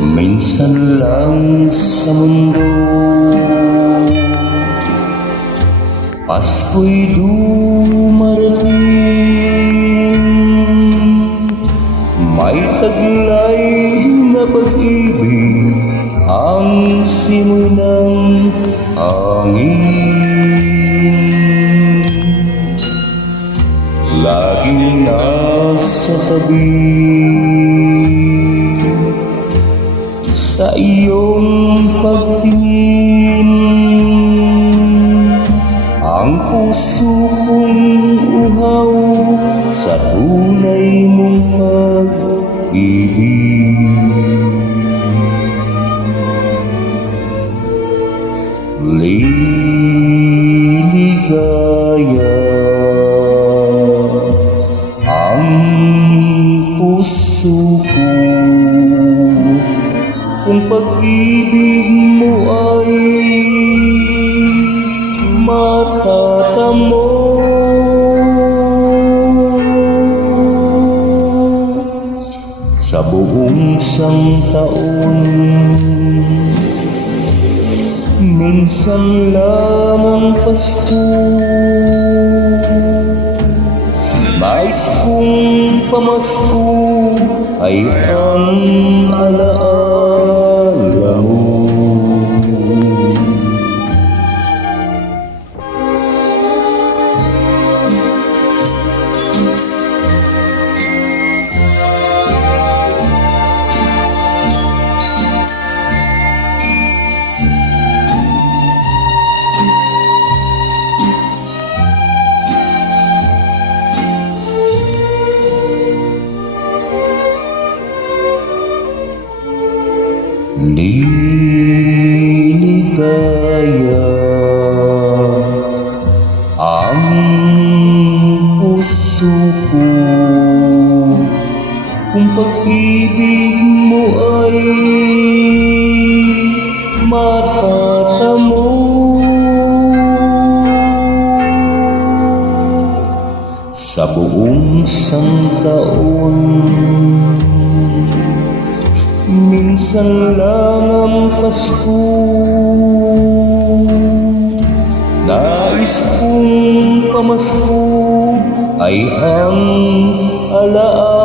Minsan lang sa mundo Pasko'y dumarating, may taglay na pag-ibig ang simoy ng hangin. Laging nasasabi sa iyong pagtingin, ang puso kong uhaw sa tunay mong pag-ibig. Liligaya ang puso ko kung pag-ibig mo ay matatamo. Sa buong sangtaon, minsan lang ang Pasko. Nais kong pamasko ay ang alaala mo. Liligaya ang puso ko kung pag-ibig mo ay matatamo. Sa buong sangtaon, minsan lang ang Pasko. Nais kong pamasko ay ang alaala